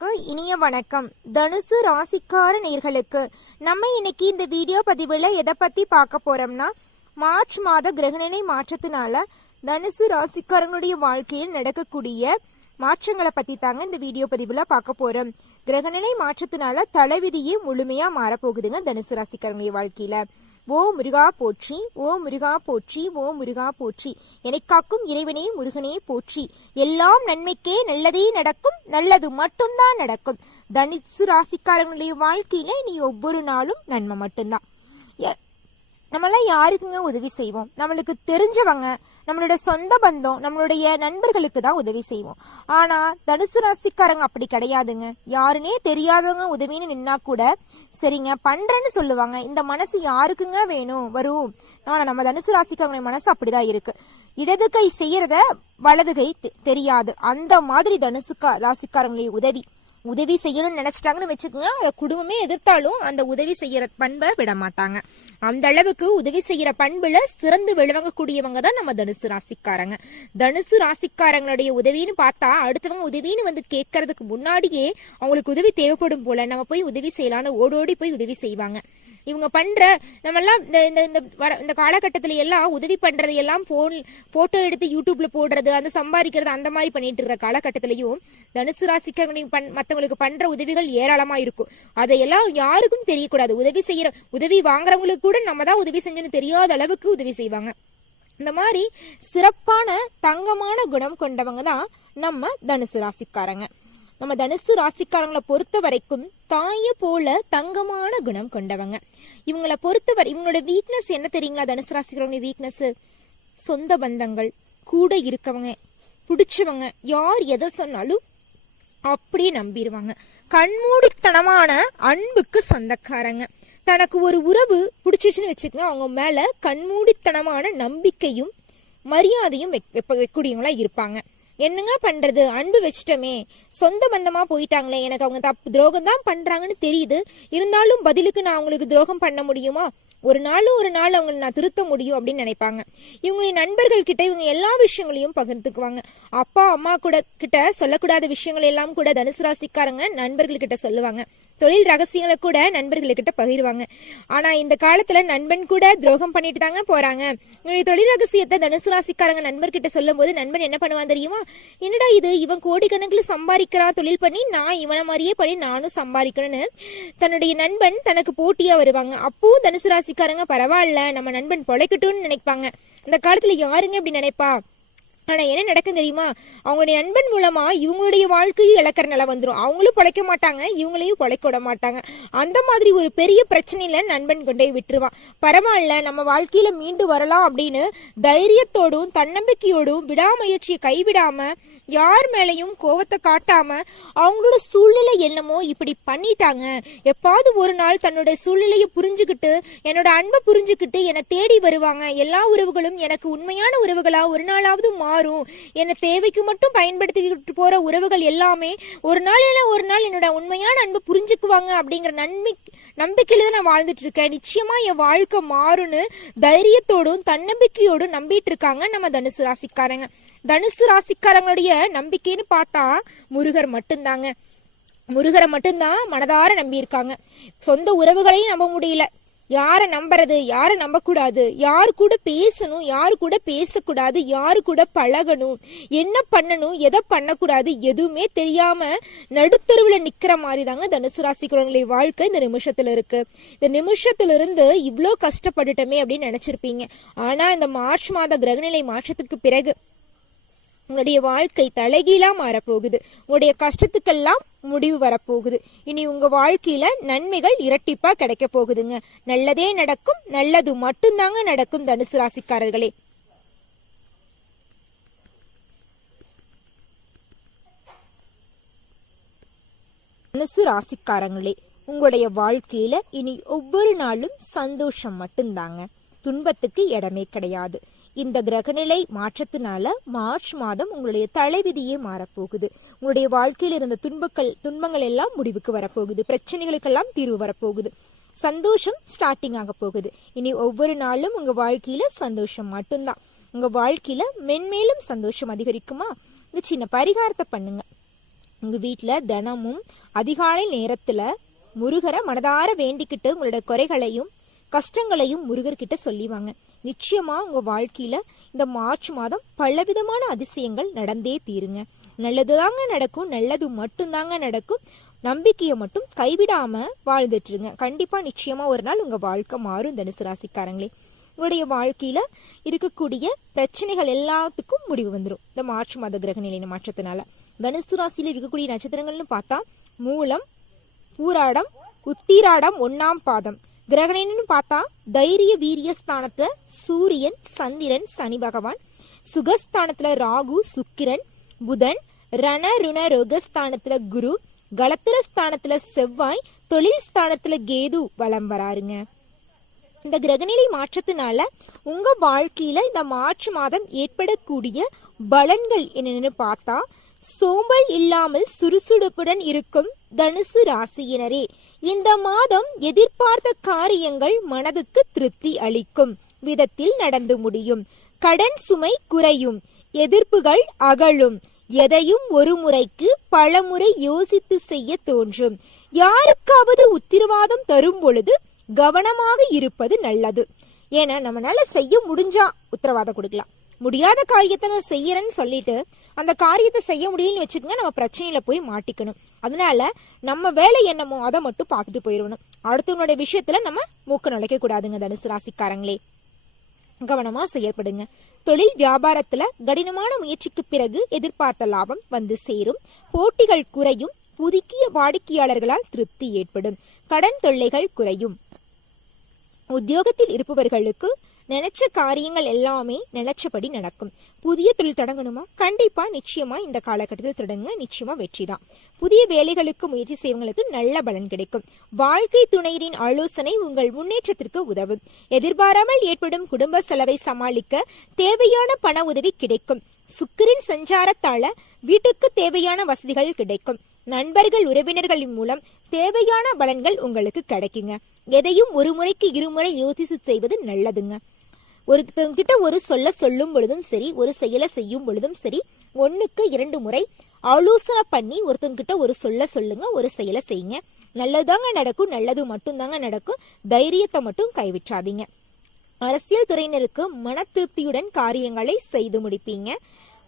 இனிய வணக்கம். தனுசு ராசிக்கார நேர்களுக்கு நம்ம இன்னைக்கு இந்த வீடியோ பதிவுல எதை பத்தி பார்க்க போறோம்னா, மார்ச் மாத கிரகநிலை மாற்றத்தினால தனுசு ராசிக்காரங்களுடைய வாழ்க்கையில் நடக்கக்கூடிய மாற்றங்களை பத்தி தாங்க இந்த வீடியோ பதிவுல பார்க்க போறோம். கிரகநிலை மாற்றத்தினால தலைவிதியே முழுமையா மாறப்போகுதுங்க தனுசு ராசிக்காரங்களுடைய வாழ்க்கையில. ஓ முருகா போற்றி, ஓ முருகா போற்றி, ஓ முருகா போற்றி, என்னை காக்கும் இறைவனே முருகனே போற்றி. எல்லாம் நன்மைக்கே நல்லதே நடக்கும், நல்லது மட்டும்தான் நடக்கும். தனுசு ராசிக்காரங்களுடைய வாழ்க்கையில நீ ஒவ்வொரு நாளும் நன்மை மட்டும்தான். நம்மளாம் யாருக்குங்க உதவி செய்வோம்? நம்மளுக்கு தெரிஞ்சவங்க, நம்மளோட சொந்த பந்தம், நம்மளுடைய நண்பர்களுக்கு தான் உதவி செய்வோம். ஆனா தனுசு ராசிக்காரங்க அப்படி கிடையாதுங்க. யாருன்னே தெரியாதவங்க உதவின்னு நின்னா கூட சரிங்க பண்றேன்னு சொல்லுவாங்க. இந்த மனசு யாருக்குங்க வேணும் வரும்? ஆனா நம்ம தனுசு ராசிக்காரங்களுடைய மனசு அப்படிதான் இருக்கு. இடது கை செய்யறத வலது கை தெரியாது. அந்த மாதிரி தனுசு ராசிக்காரங்களுடைய உதவி செய்யணும்னு நினைச்சிட்டாங்கன்னு வச்சுக்கோங்க, குடும்பமே எதிர்த்தாலும் அந்த உதவி செய்யற பண்பை விட மாட்டாங்க. அந்த அளவுக்கு உதவி செய்யற பண்புல சிறந்து விளங்கக்கூடியவங்க தான் நம்ம தனுசு ராசிக்காரங்க. தனுசு ராசிக்காரங்களுடைய உதவின்னு பார்த்தா அடுத்தவங்க உதவின்னு வந்து கேட்கறதுக்கு முன்னாடியே அவங்களுக்கு உதவி தேவைப்படும் போல நம்ம போய் உதவி செய்யலான்னு ஓடோடி போய் உதவி செய்வாங்க. இவங்க பண்ற நம்மெல்லாம் இந்த காலகட்டத்தில எல்லாம் உதவி பண்றது எல்லாம் போட்டோ எடுத்து யூடியூப்ல போடுறது, அந்த சம்பாதிக்கிறது, அந்த மாதிரி பண்ணிட்டு இருக்கிற காலகட்டத்திலையும் தனுசு ராசிக்காரங்க மற்றவங்களுக்கு பண்ற உதவிகள் ஏராளமா இருக்கும். அதையெல்லாம் யாருக்கும் தெரியக்கூடாது. உதவி வாங்குறவங்களுக்கு கூட நம்ம தான் உதவி செஞ்சோன்னு தெரியாத அளவுக்கு உதவி செய்வாங்க. இந்த மாதிரி சிறப்பான தங்கமான குணம் கொண்டவங்க தான் நம்ம தனுசு ராசிக்காரங்க. நம்ம தனுசு ராசிக்காரங்களை பொறுத்த வரைக்கும் தாயை போல தங்கமான குணம் கொண்டவங்க. இவங்களை பொறுத்தவரை இவங்களோட வீக்னஸ் என்ன தெரியுங்களா? தனுசு ராசிக்காரங்க வீக்னஸ் சொந்த பந்தங்கள், கூட இருக்கவங்க, பிடிச்சவங்க, யார் எதை சொன்னாலும் அப்படியே நம்பிடுவாங்க. கண்மூடித்தனமான அன்புக்கு சொந்தக்காரங்க. தனக்கு ஒரு உறவு பிடிச்சிச்சுன்னு வச்சுக்கோங்க, அவங்க மேல கண்மூடித்தனமான நம்பிக்கையும் மரியாதையும் வைக்கக்கூடியவங்களா இருப்பாங்க. என்னங்க பண்றது, அன்பு வச்சிட்டோமே, சொந்த பந்தமா போயிட்டாங்களே, எனக்கு அவங்க தப்பு துரோகம் தான் பண்றாங்கன்னு தெரியுது, இருந்தாலும் பதிலுக்கு நான் அவங்களுக்கு துரோகம் பண்ண முடியுமா? ஒரு நாள் அவங்களை நான் திருத்த முடியும் அப்படின்னு நினைப்பாங்க. இவங்களுடைய நண்பர்கள் கிட்ட இவங்க எல்லா விஷயங்களையும் பகிர்ந்துக்குவாங்க. அப்பா அம்மா கிட்ட சொல்லக்கூடாத விஷயங்கள் எல்லாம் கூட தனுசு ராசிக்காரங்க நண்பர்கள் கிட்ட சொல்லுவாங்க. தொழில் ரகசியங்களை கூட நண்பர்கள்கிட்ட பகிர்வாங்க. ஆனா இந்த காலத்துல நண்பன் கூட துரோகம் பண்ணிட்டு தாங்க போறாங்க. இவனுடைய தொழில் ரகசியத்தை தனுசு ராசிக்காரங்க நண்பர்கிட்ட சொல்லும் போது நண்பன் என்ன பண்ணுவான் தெரியுமா? என்னடா இது, இவன் கோடிக்கணக்கில் சம்பாதிக்கிறான் தொழில் பண்ணி, நான் இவனை மாதிரியே பண்ணி நானும் சம்பாதிக்கணும்னு தன்னுடைய நண்பன் தனக்கு போட்டியா வருவாங்க. அப்பவும் தனுசு ராசிக்காரங்க பரவாயில்ல நம்ம நண்பன் பொழைக்கட்டும்னு நினைப்பாங்க. இந்த காலத்துல யாருங்க இப்படி நினைப்பா? ஆனா என்ன நடக்கும் தெரியுமா? அவங்களுடைய நண்பன் மூலமா இவங்களுடைய வாழ்க்கையும் இழக்கிற நிலை வந்துடும். அவங்களும் பொழைக்க மாட்டாங்க, இவங்களையும் பொழைக்க விட மாட்டாங்க. அந்த மாதிரி ஒரு பெரிய பிரச்சனையில நண்பன் கொண்டே விட்டுருவான். பரவாயில்ல நம்ம வாழ்க்கையில மீண்டு வரலாம் அப்படின்னு தைரியத்தோடும் தன்னம்பிக்கையோடும் விடாமுயற்சியை கைவிடாம, யார் மேலையும் கோவத்தை காட்டாம, அவங்களோட சூழ்நிலை என்னமோ இப்படி பண்ணிட்டாங்க, எப்பாவது ஒரு நாள் தன்னோட சூழ்நிலையை புரிஞ்சுக்கிட்டு என்னோட அன்பை புரிஞ்சுக்கிட்டு என்னை தேடி வருவாங்க. எல்லா உறவுகளும் எனக்கு உண்மையான உறவுகளா ஒரு நாளாவது மாறும். என்னை தேவைக்கு மட்டும் பயன்படுத்திக்கிட்டு போற உறவுகள் எல்லாமே ஒரு நாள் என்னோட உண்மையான அன்பை புரிஞ்சுக்குவாங்க அப்படிங்கிற நம்பிக்கையில தான் நான் வாழ்ந்துட்டு இருக்கேன். நிச்சயமா என் வாழ்க்கை மாறும்னு தைரியத்தோடும் தன்னம்பிக்கையோடும் நம்பிட்டு இருக்காங்க நம்ம தனுசு ராசிக்காரங்க. தனுசு ராசிக்காரங்களுடைய நம்பிக்கைன்னு பார்த்தா முருகர் மட்டும்தாங்க. முருகரை மட்டும்தான் மனதார நம்பி இருக்காங்க. சொந்த உறவுகளையும் நம்ப முடியல. யாரை நம்புறது, யாரை நம்பக்கூடாது, யாரு கூட பேசணும், யாரு கூட பேசக்கூடாது, யாரு கூட பழகணும், என்ன பண்ணணும், எதை பண்ணக்கூடாது, எதுவுமே தெரியாம நடுத்தருவுல நிக்கிற மாதிரி தாங்க தனுசு ராசிக்காரங்களுடைய வாழ்க்கை இந்த நிமிஷத்துல இருக்கு. இந்த நிமிஷத்துல இருந்து இவ்வளோ கஷ்டப்பட்டுட்டோமே அப்படின்னு நினைச்சிருப்பீங்க. ஆனா இந்த மார்ச் மாத கிரகநிலை மாற்றத்துக்கு பிறகு உங்களுடைய வாழ்க்கை தலைகீழா மாறப்போகுது. உங்களுடைய கஷ்டத்துக்கெல்லாம் முடிவு வரப்போகுது. இனி உங்க வாழ்க்கையில நன்மைகள் இரட்டிப்பா கிடைக்க போகுதுங்க. நல்லதே நடக்கும், நல்லது மட்டும்தாங்க நடக்கும் தனுசு ராசிக்காரர்களே. தனுசு ராசிக்காரங்களே, உங்களுடைய வாழ்க்கையில இனி ஒவ்வொரு நாளும் சந்தோஷம் மட்டும்தாங்க. துன்பத்துக்கு இடமே கிடையாது. இந்த கிரகநிலை மாற்றத்தினால மார்ச் மாதம் உங்களுடைய தலைவிதியே மாறப்போகுது. உங்களுடைய வாழ்க்கையில் இருந்த துன்பங்கள் எல்லாம் முடிவுக்கு வரப்போகுது. பிரச்சனைகளுக்கெல்லாம் தீர்வு வரப்போகுது. சந்தோஷம் ஸ்டார்டிங் ஆக போகுது. இனி ஒவ்வொரு நாளும் உங்க வாழ்க்கையில சந்தோஷம் மட்டும்தான். உங்க வாழ்க்கையில மென்மேலும் சந்தோஷம் அதிகரிக்குமா? இந்த சின்ன பரிகாரத்தை பண்ணுங்க. உங்க வீட்டுல தினமும் அதிகாலை நேரத்துல முருகரை மனதார வேண்டிக்கிட்டு உங்களோட குறைகளையும் கஷ்டங்களையும் முருகர்கிட்ட சொல்லிவாங்க. நிச்சயமா உங்க வாழ்க்கையில இந்த மார்ச் மாதம் பலவிதமான அதிசயங்கள் நடந்தே தீருங்க. நல்லதுதாங்க நடக்கும், நல்லது மட்டும்தாங்க நடக்கும். நம்பிக்கையை மட்டும் கைவிடாம வாழ்ந்துட்டுருங்க. கண்டிப்பா நிச்சயமா ஒரு நாள் உங்க வாழ்க்கை மாறும். தனுசு ராசிக்காரங்களே, உங்களுடைய வாழ்க்கையில இருக்கக்கூடிய பிரச்சனைகள் எல்லாத்துக்கும் முடிவு வந்துடும் இந்த மார்ச் மாத கிரக நிலை மாற்றத்தினால. தனுசு ராசியில இருக்கக்கூடிய நட்சத்திரங்கள்னு பார்த்தா மூலம், பூராடம், உத்திராடம் 1ஆம் பாதம். கிரகணின்னு பார்த்தா தைரிய வீரிய ஸ்தானத்துல சூரியன், சந்திரன், சனி பகவான். சுகஸ்தானத்துல ராகு, சுக்கிரன், புதன். ரண ருண ரோகஸ்தானத்துல குரு. கலத்திர ஸ்தானத்துல செவ்வாய். தொழில் ஸ்தானத்துல கேது வலம் வராருங்க. இந்த கிரகநிலை மாற்றத்தினால உங்க வாழ்க்கையில இந்த மார்ச் மாதம் ஏற்படக்கூடிய பலன்கள் என்னன்னு பார்த்தா, சோம்பல் இல்லாமல் சுறுசுறுப்புடன் இருக்கும் தனுசு ராசியினரே, இந்த மாதம் எதிர்பார்த்த காரியங்கள் மனதுக்கு திருப்தி அளிக்கும் விதத்தில் நடந்து முடியும். கடன் சுமை குறையும், எதிர்ப்புகள் அகலும். எதையும் ஒரு முறைக்கு பல முறை யோசித்து செய்ய தோன்றும். யாருக்காவது உத்தரவாதம் தரும் பொழுது கவனமாக இருப்பது நல்லது. ஏன்னா நம்மளால செய்ய முடிஞ்சா உத்தரவாதம் கொடுக்கலாம், முடியாத காரியத்தை நான் செய்யறேன்னு சொல்லிட்டு அந்த காரியத்தை செய்ய முடியும்னு வச்சுக்கோங்க, நம்ம பிரச்சனையில போய் மாட்டிக்கணும். அதனால நம்ம வேலை என்னமோ அதை மட்டும் பார்த்துட்டு போயிடணும். அடுத்தவனுடைய விஷயத்துல நம்ம மூக்க நுழைக்க கூடாதுங்க. தனுசு ராசிக்காரங்களே, கவனமா செயல்படுங்க. தொழில் வியாபாரத்துல கடினமான முயற்சிக்கு பிறகு எதிர்பார்த்த லாபம் வந்து சேரும். போட்டிகள் குறையும். புதிய வாடிக்கையாளர்களால் திருப்தி ஏற்படும். கடன் தொல்லைகள் குறையும். உத்தியோகத்தில் இருப்பவர்களுக்கு நினைச்ச காரியங்கள் எல்லாமே நினைச்சபடி நடக்கும். புதிய தொழில் தொடங்கணுமா? கண்டிப்பா நிச்சயமா இந்த காலகட்டத்தில் தொடங்க, நிச்சயமா வெற்றி தான். புதிய வேலைகளுக்கு முயற்சி செய்வங்களுக்கு நல்ல பலன் கிடைக்கும். வாழ்க்கை துணையரின் ஆலோசனை உங்கள் முன்னேற்றத்திற்கு உதவும். எதிர்பாராமல் ஏற்படும் குடும்ப செலவை சமாளிக்க தேவையான பண உதவி கிடைக்கும். சுக்கிரன் சஞ்சாரத்தால வீட்டுக்கு தேவையான வசதிகள் கிடைக்கும். நண்பர்கள் உறவினர்களின் மூலம் தேவையான பலன்கள் உங்களுக்கு கிடைக்குங்க. எதையும் ஒரு முறைக்கு இருமுறை யோசித்து செய்வது நல்லதுங்க. ஒருத்தங்கிட்ட ஒரு சொல்லும் பொழுதும் சரி, ஒரு செயலை செய்யும் பொழுதும் சரி, 1க்கு 2 முறை ஆலோசனை பண்ணி ஒருத்தங்கிட்ட ஒரு சொல்லுங்க, ஒரு செயலை செய்யுங்க. நல்லதாங்க நடக்கும், நல்லது மட்டும்தாங்க நடக்கும். தைரியத்தை மட்டும் கைவிட்டாதீங்க. அரசியல் துறையினருக்கு மன திருப்தியுடன் காரியங்களை செய்து முடிப்பீங்க.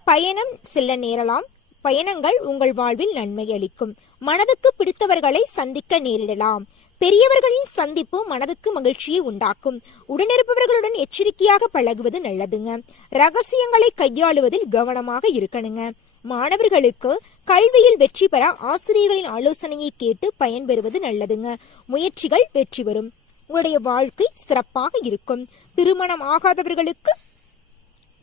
பயணம் செல்ல நேரலாம். பயணங்கள் உங்கள் வாழ்வில் நன்மை அளிக்கும். மனதுக்கு பிடித்தவர்களை சந்திக்க நேரிடலாம். பெரியவர்களின் சந்திப்பு மனதுக்கு மகிழ்ச்சியை உண்டாக்கும். உடனிருப்பவர்களுடன் எச்சரிக்கையாக பழகுவது நல்லதுங்க. ரகசியங்களை கையாளுவதில் கவனமாக இருக்கணுங்க. மாணவர்களுக்கு கல்வியில் வெற்றி பெற ஆசிரியர்களின் ஆலோசனையை கேட்டு பயன்பெறுவது நல்லதுங்க. முயற்சிகள் வெற்றி பெறும். உங்களுடைய வாழ்க்கை சிறப்பாக இருக்கும். திருமணம் ஆகாதவர்களுக்கு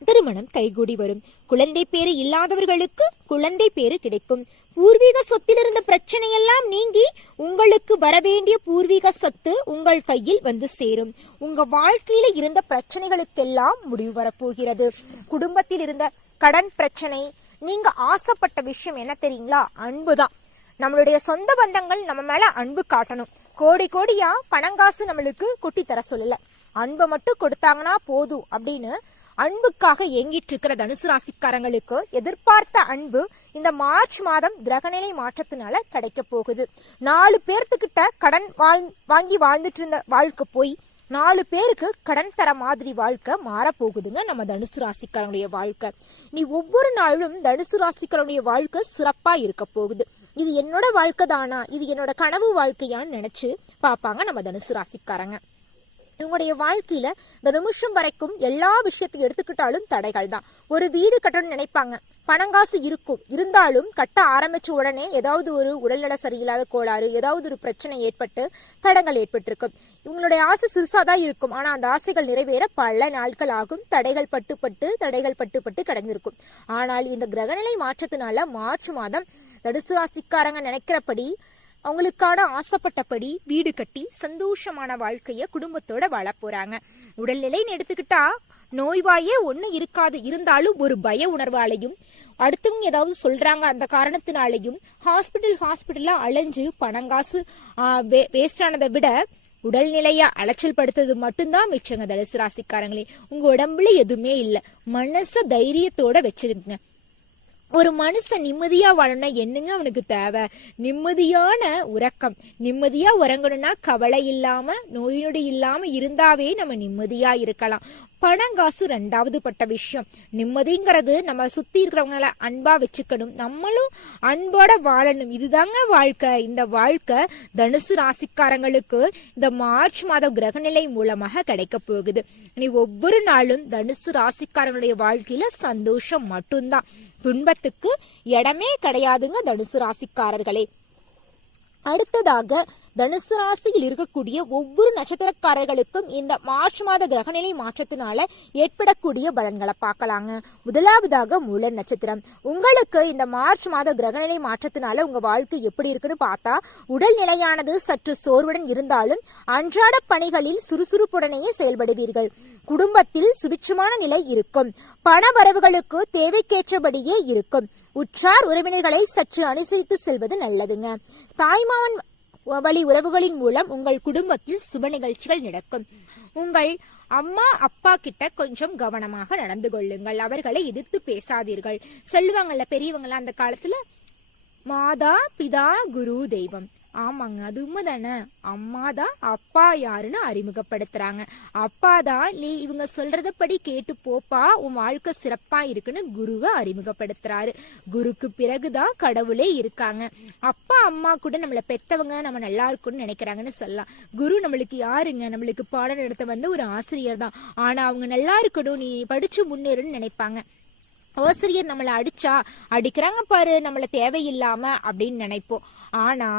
திருமணம் கைகூடி வரும். குழந்தை பேரு இல்லாதவர்களுக்கு குழந்தை பேரு கிடைக்கும். பூர்வீக சொத்தில் இருந்த பிரச்சனை எல்லாம் நீங்கி உங்களுக்கு வரவேண்டிய பூர்வீக சொத்து உங்கள் கையில் வந்து சேரும். உங்க வாழ்க்கையில இருந்த பிரச்சனைகளுக்கெல்லாம் முடிவு வரப்போகிறது. குடும்பத்தில் இருந்த கடன் பிரச்சனை, நீங்க ஆசைப்பட்ட விஷயம் என்ன தெரியுங்களா? அன்புதான். நம்மளுடைய சொந்த பந்தங்கள் நம்ம மேல அன்பு காட்டணும். கோடி கோடியா பணங்காசு நம்மளுக்கு கொட்டி தர சொல்லல, அன்பை மட்டும் கொடுத்தாங்கன்னா போதும் அப்படின்னு அன்புக்காக ஏங்கிட்டு இருக்கிற தனுசு ராசிக்காரங்களுக்கு எதிர்பார்த்த அன்பு இந்த மார்ச் மாதம் கிரகநிலை மாற்றத்தினால கிடைக்க போகுது. 4 பேர்த்துக்கிட்ட கடன் வாங்கி வாழ்ந்துட்டு இருந்த வாழ்க்கை போய் 4 பேருக்கு கடன் தர மாதிரி வாழ்க்கை மாறப்போகுதுங்க நம்ம தனுசு ராசிக்காரனுடைய வாழ்க்கை. நீ ஒவ்வொரு நாளும் தனுசு ராசிக்காரனுடைய வாழ்க்கை சிறப்பா இருக்க போகுது. இது என்னோட வாழ்க்கை தானா, இது என்னோட கனவு வாழ்க்கையான்னு நினைச்சு பாப்பாங்க நம்ம தனுசு ராசிக்காரங்க. இவங்களுடைய வாழ்க்கையில இந்த நிமிஷம் வரைக்கும் எல்லா விஷயத்தையும் எடுத்துக்கிட்டாலும் தடைகள் தான். ஒரு வீடு கட்டணும்னு நினைப்பாங்க, பணங்காசு இருக்கும், இருந்தாலும் கட்ட ஆரம்பிச்ச உடனே ஏதாவது ஒரு உடல்நல சரியில்லாத கோளாறு, ஏதாவது ஒரு பிரச்சனை ஏற்பட்டு தடங்கள் ஏற்பட்டிருக்கும். இவங்களுடைய ஆசை சிறுசாதான் இருக்கும், ஆனா அந்த ஆசைகள் நிறைவேற பல நாட்கள் ஆகும். தடைகள் பட்டு கடந்திருக்கும். ஆனால் இந்த கிரகநிலை மாற்றத்தினால மார்ச் மாதம் தனுசு ராசிக்காரங்க நினைக்கிறபடி, அவங்களுக்கான ஆசைப்பட்டபடி வீடு கட்டி சந்தோஷமான வாழ்க்கைய குடும்பத்தோட வாழ போறாங்க. உடல்நிலைன்னு எடுத்துக்கிட்டா நோய்வாயே ஒண்ணு இருக்காது, இருந்தாலும் ஒரு பய உணர்வாலையும் அடுத்தவங்க ஏதாவது சொல்றாங்க அந்த காரணத்தினாலையும் ஹாஸ்பிட்டல்ல அலைஞ்சு பணங்காசு வேஸ்ட் ஆனதை விட உடல்நிலைய அலைச்சல் படுத்துறது மட்டும்தான் மிச்சங்க. தனுசு ராசிக்காரங்களே, உங்க உடம்புல எதுவுமே இல்லை, மனச தைரியத்தோட வச்சிருங்க. ஒரு மனுஷன் நிம்மதியா வாழணும்னா என்னங்க அவனுக்கு தேவை? நிம்மதியான உறக்கம். நிம்மதியா உறங்கணும்னா கவலை இல்லாம நோய் நொடி இல்லாம இருந்தாவே நம்ம நிம்மதியா இருக்கலாம். பணம் காசு ரெண்டாவது பட்ட விஷயம். நிம்மதிங்கிறது நம்ம சுத்தி இருக்கிறவங்கள அன்பா வச்சுக்கணும், நம்மளும் அன்போட வாழணும். இதுதாங்க வாழ்க்கை. இந்த வாழ்க்கை தனுசு ராசிக்காரங்களுக்கு இந்த மார்ச் மாத கிரகநிலை மூலமாக கிடைக்க போகுது. நீ ஒவ்வொரு நாளும் தனுசு ராசிக்காரங்களுடைய வாழ்க்கையில சந்தோஷம் மட்டும்தான், துன்பத்துக்கு இடமே கிடையாதுங்க தனுசு ராசிக்காரர்களே. அடுத்ததாக தனுசு ராசியில் இருக்கக்கூடிய ஒவ்வொரு நட்சத்திரக்காரர்களுக்கும் இந்த மார்ச் மாத கிரகநிலை மாற்றத்தினால ஏற்படக்கூடிய பலன்களை பார்க்கலாங்க. முதலாவதாக மூல நட்சத்திரம். உங்களுக்கு இந்த மார்ச் மாத கிரகநிலை மாற்றத்தினால உங்க வாழ்க்கை எப்படி இருக்குன்னு பார்த்தா, உடல் நிலையானது சற்று சோர்வுடன் இருந்தாலும் அன்றாட பணிகளில் சுறுசுறுப்புடனேயே செயல்படுவீர்கள். குடும்பத்தில் சுபிட்சமான நிலை இருக்கும். பண வரவுகளுக்கு தேவைக்கேற்றபடியே இருக்கும். உற்றார் உறவினர்களை சற்று அனுசரித்து செல்வது நல்லதுங்க. தாய்மாமன் வழி உறவுகளின் மூலம் உங்கள் குடும்பத்தில் சுப நிகழ்ச்சிகள் நடக்கும். உங்கள் அம்மா அப்பா கிட்ட கொஞ்சம் கவனமாக நடந்து கொள்ளுங்கள். அவர்களை எதிர்த்து பேசாதீர்கள். சொல்லுவாங்கல்ல பெரியவங்கள அந்த காலத்துல, மாதா பிதா குரு தெய்வம். ஆமாங்க, அது உண்மைதானே. அம்மாதான் அப்பா யாருன்னு அறிமுகப்படுத்துறாங்க. அப்பாதான் நீ இவங்க சொல்றதப்படி கேட்டு போப்பா, உன் வாழ்க்கை சிறப்பா இருக்குன்னு குருவை அறிமுகப்படுத்துறாரு. குருக்கு பிறகுதான் கடவுளே இருக்காங்க. அப்பா அம்மா கூட நம்மளை பெத்தவங்க நம்ம நல்லா இருக்கும்னு நினைக்கிறாங்கன்னு சொல்லலாம். குரு நம்மளுக்கு யாருங்க? நம்மளுக்கு பாடம் நடத்த வந்த ஒரு ஆசிரியர் தான். ஆனா அவங்க நல்லா இருக்கணும், நீ படிச்சு முன்னேறுன்னு நினைப்பாங்க. ஆசிரியர் நம்மளை அடிக்கிறாங்க பாரு, நம்மள தேவையில்லாம அப்படின்னு நினைப்போம். ஆனா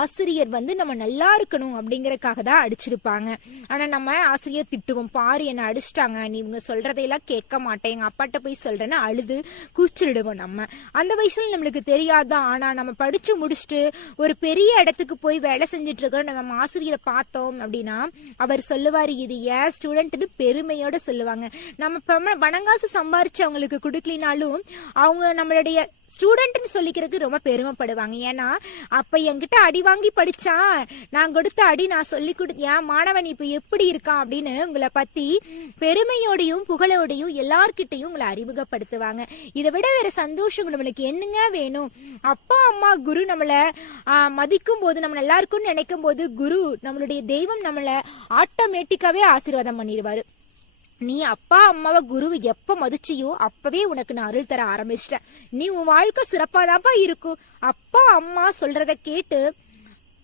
ஆசிரியர் நம்ம நல்லா இருக்கணும் அப்படிங்கறக்காக தான் அடிச்சிருப்பாங்க. ஆனா நம்ம ஆசிரியர் திட்டுவோம், பாரு என்ன அடிச்சிட்டாங்க, நீ இவங்க சொல்றதையெல்லாம் கேட்க மாட்டேன், எங்க அப்பாட்ட போய் சொல்றேன்னு அழுது கூச்சிடுவோம். நம்ம அந்த வயசுல நம்மளுக்கு தெரியாதான். ஆனா நம்ம படிச்சு முடிச்சுட்டு ஒரு பெரிய இடத்துக்கு போய் வேலை செஞ்சுட்டு இருக்கோம், நம்ம ஆசிரியரை பார்த்தோம் அப்படின்னா அவர் சொல்லுவாரு, இது ஏன் ஸ்டூடெண்ட்னு பெருமையோட சொல்லுவாங்க. நம்ம பணங்காசு சம்பாரிச்சு அவங்களுக்கு கொடுக்கலினாலும் அவங்க நம்மளுடைய ஸ்டூடெண்ட்னு சொல்லிக்கிறதுக்கு ரொம்ப பெருமைப்படுவாங்க. ஏன்னா அப்ப என்கிட்ட அடி வாங்கி படிச்சான், நான் கொடுத்த அடி நான் சொல்லி கொடுத்தேன், மாணவன் இப்ப எப்படி இருக்கான் அப்படின்னு உங்களை பத்தி பெருமையோடையும் புகழோடையும் எல்லார்கிட்டையும் உங்களை அறிமுகப்படுத்துவாங்க. இதை விட வேற சந்தோஷம் நம்மளுக்கு என்னங்க வேணும்? அப்பா அம்மா குரு நம்மளை மதிக்கும் போது, நம்ம நல்லா இருக்கும்னு நினைக்கும் போது, குரு நம்மளுடைய தெய்வம் நம்மளை ஆட்டோமேட்டிக்காவே ஆசீர்வாதம் பண்ணிடுவாரு. நீ அப்பா அம்மாவை குருவை எப்ப மதிச்சியோ அப்பவே உனக்கு நான் அருள் தர ஆரம்பிச்சிட்டேன். நீ உன் வாழ்க்கை சிறப்பாதாப்பா இருக்கும். அப்பா அம்மா சொல்றத கேட்டு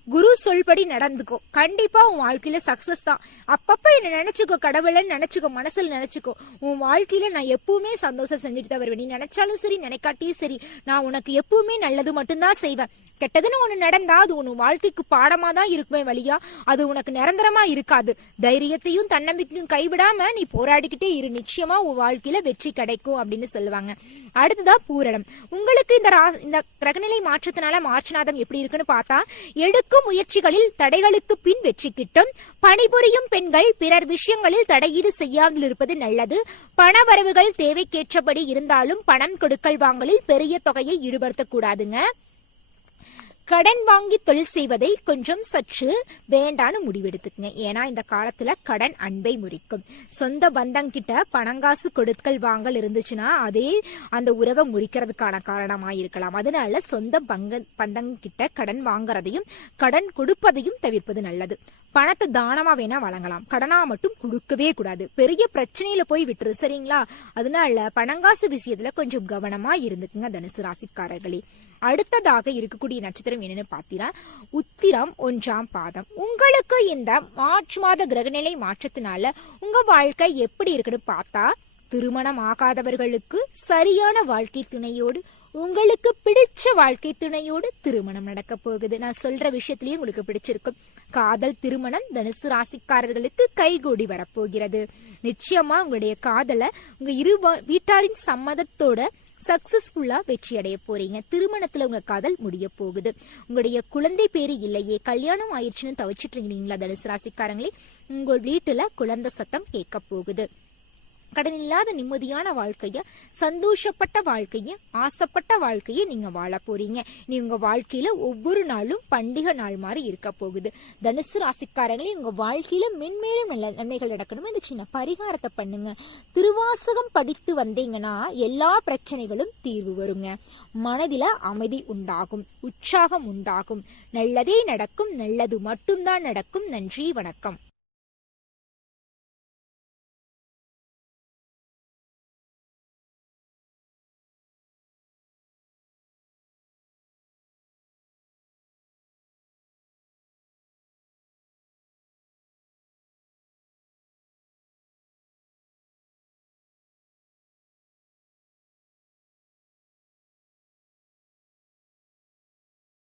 குரு சொல்படி நடந்துக்கோ, கண்டிப்பா உன் வாழ்க்கையில சக்சஸ் தான். அப்பப்ப என்ன நினைச்சுக்கோ, கடவுளன்னு நினைச்சுக்கோ, மனசுல நினைச்சுக்கோ. உன் வாழ்க்கையில நான் எப்பவுமே சந்தோஷம் செஞ்சுட்டு தான் வருவேன். நீ நினைச்சாலும் சரி நினைக்காட்டியும் சரி, நான் உனக்கு எப்பவுமே நல்லது மட்டும்தான் செய்வேன். கெட்டதுன்னு ஒண்ணு நடந்தா அது உன் வாழ்க்கைக்கு பாடமா தான் இருக்குமே வழியா, அது உனக்கு நிரந்தரமா இருக்காது. தைரியத்தையும் தன்னம்பிக்கையும் கைவிடாம நீ போராடிக்கிட்டே இரு, நிச்சயமா உன் வாழ்க்கையில வெற்றி கிடைக்கும் அப்படின்னு சொல்லுவாங்க. அடுத்ததான் பூரணம். உங்களுக்கு இந்த கிரகநிலை மாற்றத்தினால மார்ச்நாதம் எப்படி இருக்குன்னு பார்த்தா, எடுக்கும் முயற்சிகளில் தடைகளுக்கு பின் வெற்றி கிட்டும். பணிபுரியும் பெண்கள் பிறர் விஷயங்களில் தடையீடு செய்யாமல் இருப்பது நல்லது. பண வரவுகள் தேவைக்கேற்றபடி இருந்தாலும் பணம் கொடுக்கல் வாங்கலில் பெரிய தொகையை ஈடுபடுத்தக்கூடாதுங்க. கடன் வாங்கி தொழில் செய்வதை கொஞ்சம் சற்று வேண்டான்னு முடிவெடுத்துக்குங்க. ஏன்னா இந்த காலத்துல கடன் அன்பை முறிக்கும். சொந்த பந்தங்கிட்ட பணங்காசு கொடுக்கல் வாங்கல் இருந்துச்சுன்னா அதே அந்த உறவை முறிக்கிறதுக்கான காரணமா இருக்கலாம். அதனால சொந்த பந்தங்கிட்ட கடன் வாங்குறதையும் கடன் கொடுப்பதையும் தவிர்ப்பது நல்லது. பணத்தை தானமா வேணா வழங்கலாம், கடனா மட்டும் கொடுக்கவே கூடாது. பெரிய பிரச்சனையில போய் விட்டுரு, சரிங்களா? அதனால பணங்காசு விஷயத்துல கொஞ்சம் கவனமா இருந்துக்குங்க தனுசு ராசிக்காரர்களே. அடுத்ததாக இருக்கக்கூடிய நட்சத்திரம் என்னன்னு பாத்தீங்கன்னா உத்திரம் 1ஆம் பாதம். உங்களுக்கு இந்த மார்ச் மாத கிரகநிலை மாற்றத்தினால உங்க வாழ்க்கை எப்படி இருக்குன்னு பார்த்தா, திருமணம் ஆகாதவர்களுக்கு சரியான வாழ்க்கை துணையோடு, உங்களுக்கு பிடிச்ச வாழ்க்கை துணையோடு திருமணம் நடக்க போகுது. நான் சொல்ற விஷயத்திலயும் உங்களுக்கு பிடிச்சிருக்கும். காதல் திருமணம் தனுசு ராசிக்காரர்களுக்கு கைகூடி வரப்போகிறது. நிச்சயமா உங்களுடைய காதலை உங்க இரு வீட்டாரின் சம்மதத்தோட சக்சஸ்ஃபுல்லா வெற்றி அடைய போறீங்க. திருமணத்துல உங்க காதல் முடிய போகுது. உங்களுடைய குழந்தை பேரு இல்லையே, கல்யாணம் ஆயிடுச்சுன்னு தவிச்சிட்டு இருக்கீங்களா தனுசு ராசிக்காரங்களே, உங்க வீட்டுல குழந்தை சத்தம் கேட்க போகுது. கடன் இல்லாத நிம்மதியான வாழ்க்கைய, சந்தோஷப்பட்ட வாழ்க்கைய, ஆசைப்பட்ட வாழ்க்கைய நீங்க வாழ போறீங்க. நீ உங்க வாழ்க்கையில ஒவ்வொரு நாளும் பண்டிகை நாள் மாதிரி இருக்க போகுது. தனுசு ராசிக்காரங்களே, உங்க வாழ்க்கையில மென்மேலும் நல்ல நன்மைகள் நடக்கணும். இந்த சின்ன பரிகாரத்தை பண்ணுங்க. திருவாசகம் படித்து வந்தீங்கன்னா எல்லா பிரச்சனைகளும் தீர்வு வருங்க. மனதில அமைதி உண்டாகும், உற்சாகம் உண்டாகும், நல்லதே நடக்கும், நல்லது மட்டும்தான் நடக்கும். நன்றி, வணக்கம்.